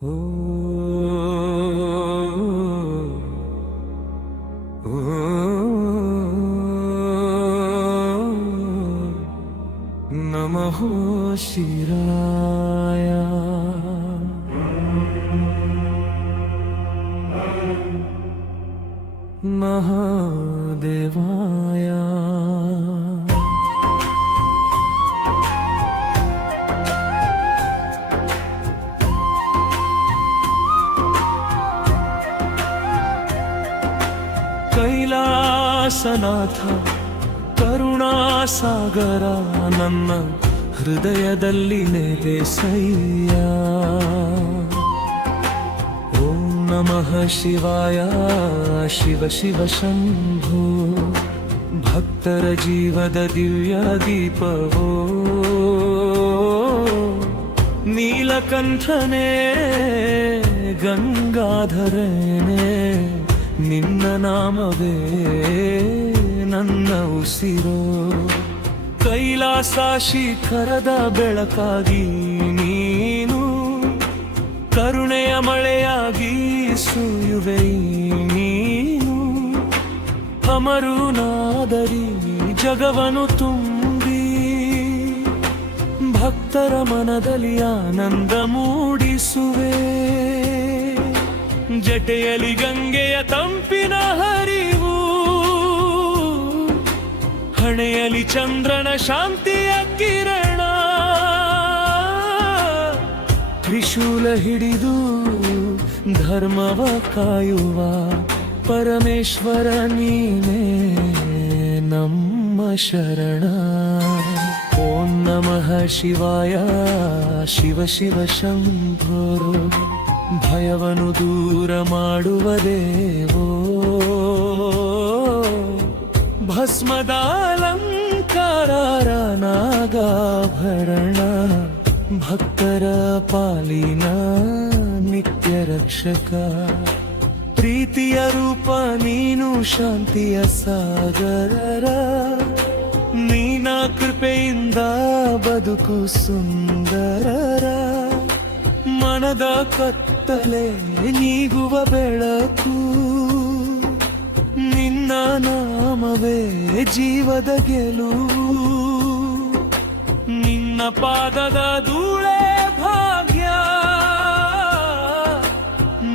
ಓ ನಮಃ ಶಿರಾಯ ಮಹಾದೇವಾಯ ಕೈಲಾಸನಾಥ ಕರುಣಾಸಾಗರ ನನ್ನ ಹೃದಯದಲ್ಲಿ ನೆಲೆಸಯ್ಯ. ಓಂ ನಮಃ ಶಿವಾಯ ಶಿವ ಶಿವ ಶಂಭೋ ಭಕ್ತರ ಜೀವದ ದಿವ್ಯ ದೀಪವೋ ನೀಲಕಂಠನೇ ಗಂಗಾಧರನೇ ನಿನ್ನ ನಾಮವೇ ನನ್ನ ಉಸಿರೋ. ಕೈಲಾಸ ಶಿಖರದ ಬೆಳಕಾಗಿ ನೀನು ಕರುಣೆಯ ಮಳೆಯಾಗಿ ಸುಯುವೆ ನೀನು. ಅಮರುನಾದರಿ ಜಗವನು ತುಂಬಿ ಭಕ್ತರ ಮನದಲ್ಲಿ ಆನಂದ ಮೂಡಿಸುವೆ. ಜಟೆಯಲಿ ಗಂಗೆಯ ತಂಪಿನ ಹರಿವು, ಹಣೆಯಲಿ ಚಂದ್ರನ ಶಾಂತಿಯ ಕಿರಣ. ತ್ರಿಶೂಲ ಹಿಡಿದು ಧರ್ಮವ ಕಾಯುವ ಪರಮೇಶ್ವರ ನೀನೇ ನಮ್ಮ ಶರಣ. ಓಂ ನಮಃ ಶಿವಾಯ ಶಿವ ಶಿವ ಶಂಭೋ ಭಯವನ್ನು ದೂರ ಮಾಡುವ ದೇವೋ. ಭಸ್ಮದಾಲಂಕಾರ ನಾಗಾಭರಣ ಭಕ್ತರ ಪಾಲಿನ ನಿತ್ಯ ರಕ್ಷಕ. ಪ್ರೀತಿಯ ರೂಪ ನೀನು ಶಾಂತಿಯ ಸಾಗರ. ನೀನ ಕೃಪೆಯಿಂದ ಬದುಕು ಸುಂದರರ. ಮನದ ಕತ್ತಲೆ ನೀಗುವ ಬೆಳಕು. ನಿನ್ನ ನಾಮವೇ ಜೀವದ ಗೆಲುವು. ನಿನ್ನ ಪಾದದ ಧೂಳೆ ಭಾಗ್ಯ.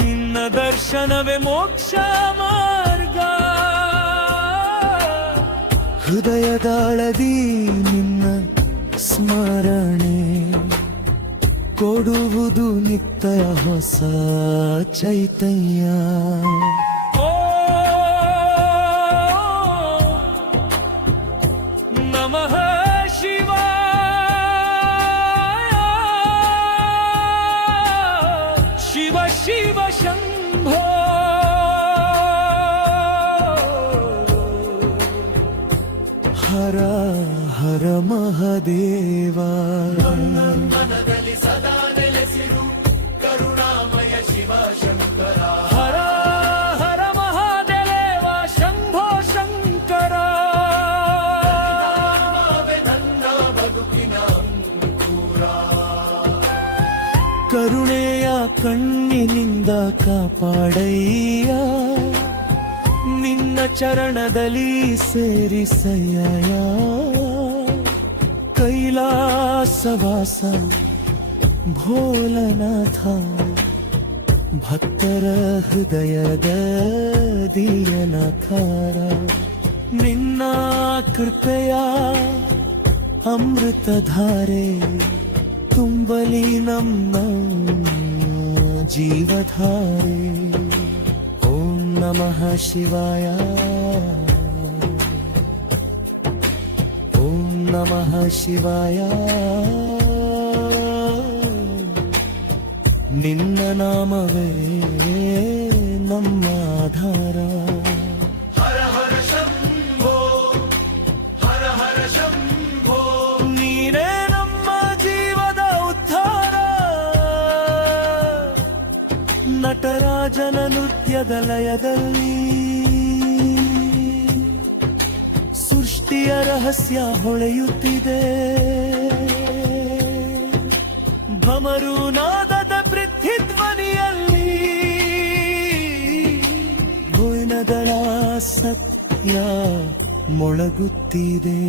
ನಿನ್ನ ದರ್ಶನವೇ ಮೋಕ್ಷ ಮಾರ್ಗ. ಹೃದಯದಾಳದಿ ನಿನ್ನ ಸ್ಮರಣೆ ಕೊಡುವುದು ನಿತ್ಯ ಹೊಸ ಚೈತನ್ಯ. ಓ ನಮಃ ಶಿವಾಯ ಶಿವ ಶಿವ ಶಂಭೋ. ಹರ ಹರ ಮಹಾದೇವ. ಸದಾ ನೆಲೆಸಿರು ಕರುಣಾಮಯ ಶಿವ ಶಂಕರ. ಹರ ಹರ ಮಹಾದೇವ ಶಂಭೋ ಶಂಕರ. ನನ್ನ ಬದುಕಿನ ಅಂಕುರ. ಕರುಣೆಯ ಕಣ್ಣಿನಿಂದ ಕಾಪಾಡಯ್ಯ. ನಿನ್ನ ಚರಣದಲ್ಲಿ ಸೇರಿಸಯ್ಯ. ಕೈಲಾಸವಾಸ ಭೋಲನಾಥ ಭಕ್ತರ ಹೃದಯದ ದೀಯನಾಕಾರ. ನಿನ್ನ ಕೃಪೆಯ ಅಮೃತಧಾರೆ ತುಂಬಲಿ ನಮ್ಮ ಜೀವಧಾರೆ. ಓಂ ನಮಃ ಶಿವಾಯ ಓಂ ನಮಃ ಶಿವಾಯ. ನಿನ್ನ ನಾಮವೇ ನಮ್ಮ ಆಧಾರ. ಹರ ಹರ ಶಂಭೋ ಹರ ಹರ ಶಂಭೋ. ನೀನೇ ನಮ್ಮ ಜೀವದ ಉದ್ಧಾರ. ನಟರಾಜನ ನೃತ್ಯದ ಲಯದಲ್ಲಿ ಸೃಷ್ಟಿಯ ರಹಸ್ಯ ಹೊಳೆಯುತ್ತಿದೆ. ಭಮರುನಾದದ ಪ್ರತಿಧ್ವನಿ ಮೊಳಗುತ್ತಿದೆ.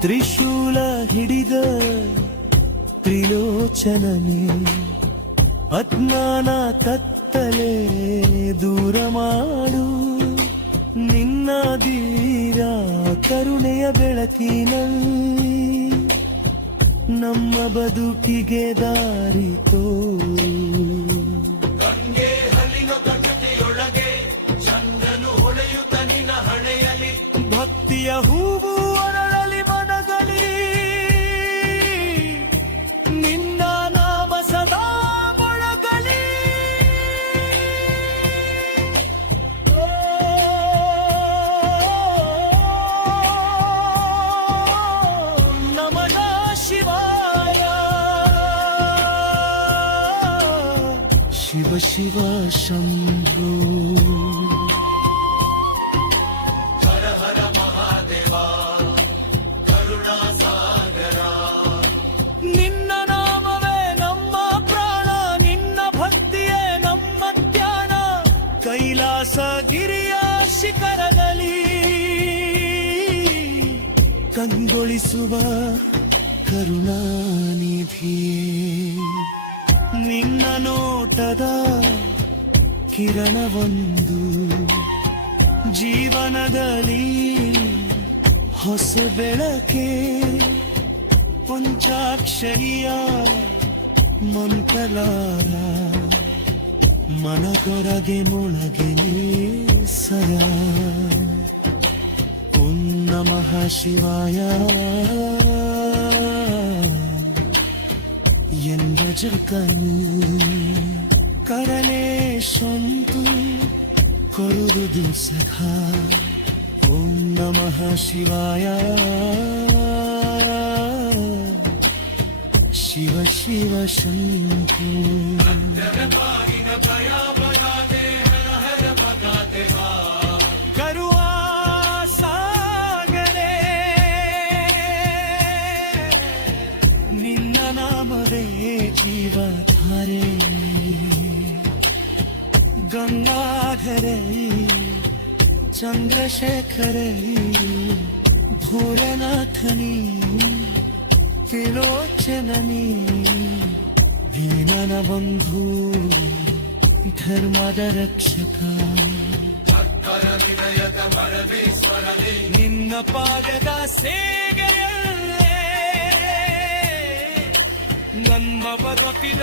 ತ್ರಿಶೂಲ ಹಿಡಿದ ತ್ರಿಲೋಚನನೆ, ಅಜ್ಞಾನ ಕತ್ತಲೆ ದೂರ ಮಾಡು. ನಿನ್ನ ಧೀರ ಕರುಣೆಯ ಬೆಳಕಿನಲ್ಲಿ ನಮ್ಮ ಬದುಕಿಗೆ ದಾರಿ ತೋರು. ಗಂಗೆ ಹಲ್ಲಿನ ಕಟತಿಯೊಳಗೆ ಚಂದ್ರನು ಹೊಳೆಯುತ್ತ ನಿನ್ನ ಹಣೆಯಲಿ. ಭಕ್ತಿಯ ಹೂವು ಅರಳಲಿ ಮನಗಳಿ, ನಿನ್ನ ನಾಮ ಸದಾ ಮೊಳಗಲಿ. ನಮಃ ಶಿವಾಯ. ಶಿವ ಶಿವ ಶಂಭೋ. ಹರ ಹರ ಮಹಾದೇವ ಕರುಣಾ ಸಾಗರ. ನಿನ್ನ ನಾಮವೇ ನಮ್ಮ ಪ್ರಾಣ, ನಿನ್ನ ಭಕ್ತಿಯೇ ನಮ್ಮ ಧ್ಯಾನ. ಕೈಲಾಸ ಗಿರಿಯ ಶಿಖರದಲ್ಲಿ ಕಂಗೊಳಿಸುವ ಕರುಣಾನಿಧಿಯೇ. ನಿನ್ನ ನೋಟದ ಕಿರಣವೊಂದು ಜೀವನದಲ್ಲಿ ಹೊಸ ಬೆಳಕೆ. ಪಂಚಾಕ್ಷರಿಯ ಮಂತ್ರಲಾರ ಮನದೊಳಗೆ ಮೊಳಗೆ ಸರ. ಓಂ ನಮಃ ಶಿವಾಯ ಎಂದ ಜಗನು ಕರಲೇ ಸ್ವಂತು ಕೊರುವುದು ಸಖ. ಓಂ ನಮಃ ಶಿವಾಯ ಶಿವ ಶಿವ ಶಂಭೋ. ಬಾಗಿನ ಭಯ ಬಗಾದೆ ಹರ ಹರ ಬಗಾದೆ ಬಾ. ಕರುವ ಸಾಗರೆ ನಿನ್ನ ನಾಮವೇ ಜೀವಧಾರೆ. ಗಂಗಾಧರೆ ಚಂದ್ರಶೇಖರೆ ಭೋರನಾಥನಿ ತ್ರಿಲೋಚನನಿ. ಭೀಮನ ಬಂಧು ಧರ್ಮದ ರಕ್ಷಕ, ಭಕ್ತರ ವಿನಯದ ಪರಮೇಶ್ವರನೇ. ನಿನ್ನ ಪಾದದ ಸೇವೆಯಲ್ಲೇ ನಮ್ಮ ಬದುಕಿನ